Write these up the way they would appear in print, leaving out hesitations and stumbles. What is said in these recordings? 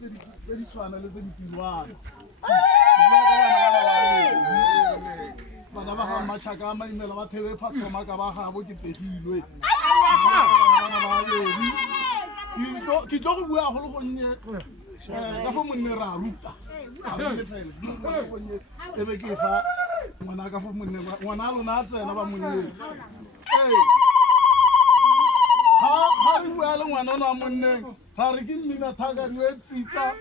tse di tshwana le tse di pilwana bana ba ga matšhaka a maimela ba thebe phatsoma ka ba gabo ke pegilwe ke tlo go bua go le gonne ka fo monne ra ruta e be ke fa ngwana ka fo monne ngwana a lona a tsena ba monneng ha re bua le ngwana ono a monneng ra re ke mmina thakadi o e tsitsa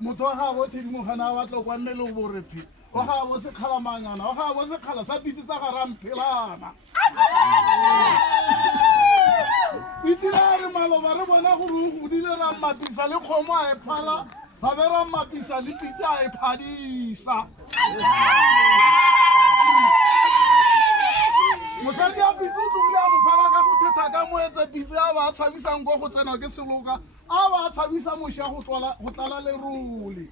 motho wa gabo thedimogana a batla kwa nne le borethe wa gabo sekgala mangana wa gabo sekgala sa pitse tsa ga ramphelana itira re maloba re bona gore go dile ra mapisa le kgomo a e phala ba be ra mapisa le pitse a e phadisa mosadi a pitse o tlogile a mophala ka go thetha ka moetse pitse a ba a tshabisang ko go tsena ke seloka a ba a tshabisa moša go tlala lerole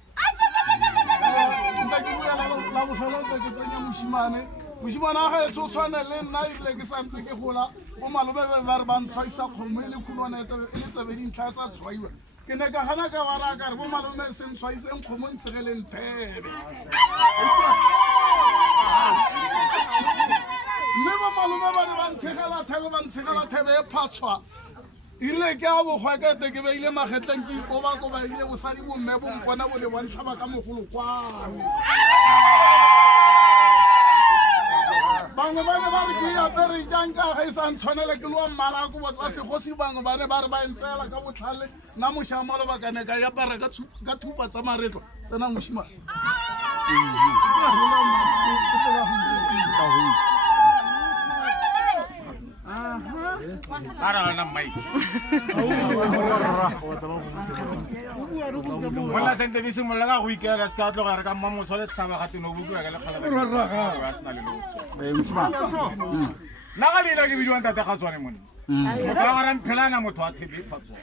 nta ke buela la bofelo nta ke tsenya mošimane a gaetse o tshwane le nna ebile ke santse ke gola bo malobe ba re ba ntshwaisa kgomo e le khunwana e le tsebedintlha tsa tshwaiwa ke ne ka gana ka bara ka re bo malome se ntshwaiseng kgomo ntshegeleng thebe mme bo malome ba ne ba ntshegela thebe e phatshwa ile ke a bogwekete ke beile magetleng ke ikobakoba ile bosadi bomme bo mpona bo le bontlhaba ka mogolo kwane bangwe ba ne ba re ke apere jang ka ga e sa ntshwanele ke loa mmarako botsa segosi bangwe ba ne ba re ba entseela ka botlhale nna mošamalo ba kane ka apara ka thupa tsa maretlo tsena mošimane Para Mike. Mola sente di simola ga go ikela ska tlo ga re ka mmamo sole tlhaba ga teno buku ga le khala ga sna le lotso. Na ga dilo ke bidiwa ntata ga tswane mone. Mo ka ga ram phelana motho a thebe phatso.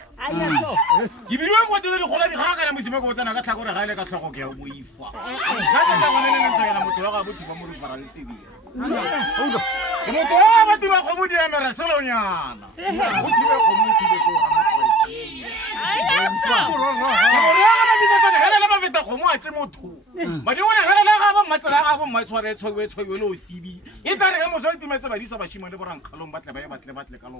Ke bidiwa go tele di gola di ga ka mosime go tsena ka tlhakore ga ile ka tlhogo ke go ifa. Ga tsa go le ntse ga motho wa ga bothi ba mo re fara le tebe. Motho wa ba tiba go bodi ya mere selonyana. Go tiba go mo tibe go ga motho wa isi. Go mo a tse motho ba di bona gela ga ba matsela ga ba matshware tshwe lo sibi e tla re ga motho timetse ba di sa ba shimo le borang khalong batle ba batle ka lo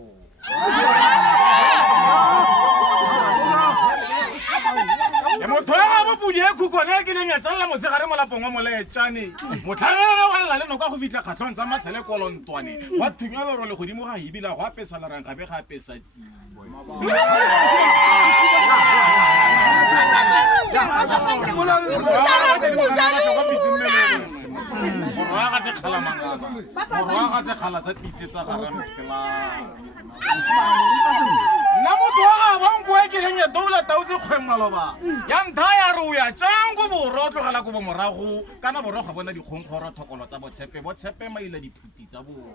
e motho ga ba budi e khukone ke leng ya tsalla motse gare molapong wa moletšane motlhalelo wa lla le no ka go fitla khatlong tsa masele kolontwane wa thunyalo ro le godimo ga hibila go apesa la rang ga be ga apesa tsi na motho wa ba nkwe ke leng ya doula tausi kgwemmaloba ya nthaya re o ya tjang go borwa tlogela go bomorago kana borwa ga bona dikgonkgoro thokolo tsa botshepe maila diphuti tsa bona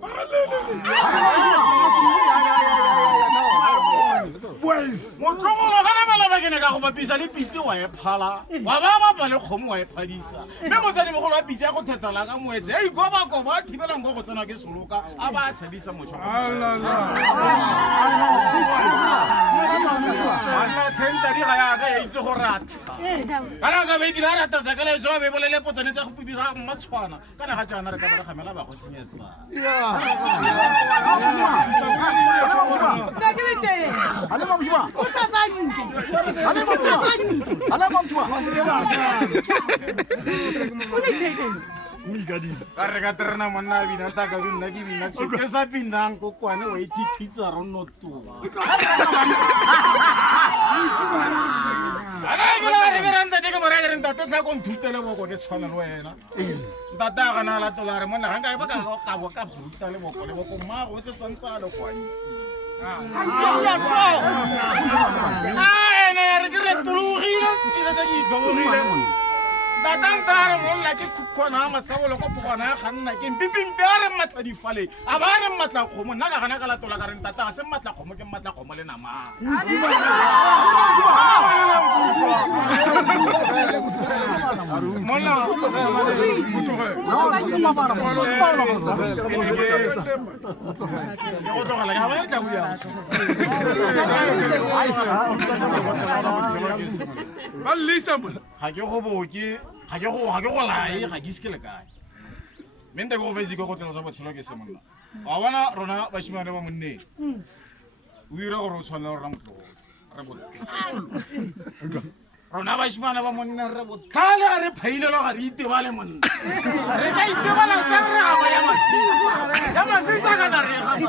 motlogolo gana maloba ke ne ka go bapisa le pitse wa e phala wa ba ba le kgomo wa e phadisa mme motsadi mogolo wa pitse ya go thetela ka moetse e ikobakoba a thibelang go tsena ke soloka a ba a tshabisa mošwa Ana tenta di ga ya ga itse go rata. Kana ka be di rata sa kala jo be bolele potsane tsa go pudisa matshwana. Kana ga jana re ka ba gamela ba go senyetsa. Tsa ke bete. Ale ba mshwa. O tsa tsanyinke. Ale ba mshwa. Ale ba mshwa. O le teke. Ka re ka terena monna bina ta ka bina ke bina ke sa pinang ko kwane wa itithitsa ro no tu. Ana ke la re renda de ke mo re renda te tla ko nthutele bo ko ke tshwana le wena. Ntata ga na la tola re monna ga nka ba ka buta le bo ko ma go se tsantsa le kwa isi. Ene re ke re tulugile ke se di dogile. Tatantare molla ke khukwana masabolo ko pogwana ga nna ke mpipimpe a re matla difale a ba re matla kgomo nna ka gana ka la tola ka re ntata se matla kgomo ke matla kgomo le nama ga ke go boke ga ke go lae ga ke iske le kae mme nte go fetsi go tlosa botshelo ke se monna wa bona rona bashimane ba monneng o ira gore o tshwana rona motlogo rona bashimane ba monna re botlhale ga re phailelo ga re itebale monna re ka itebala jang re gaba ya mafisa kana re gaba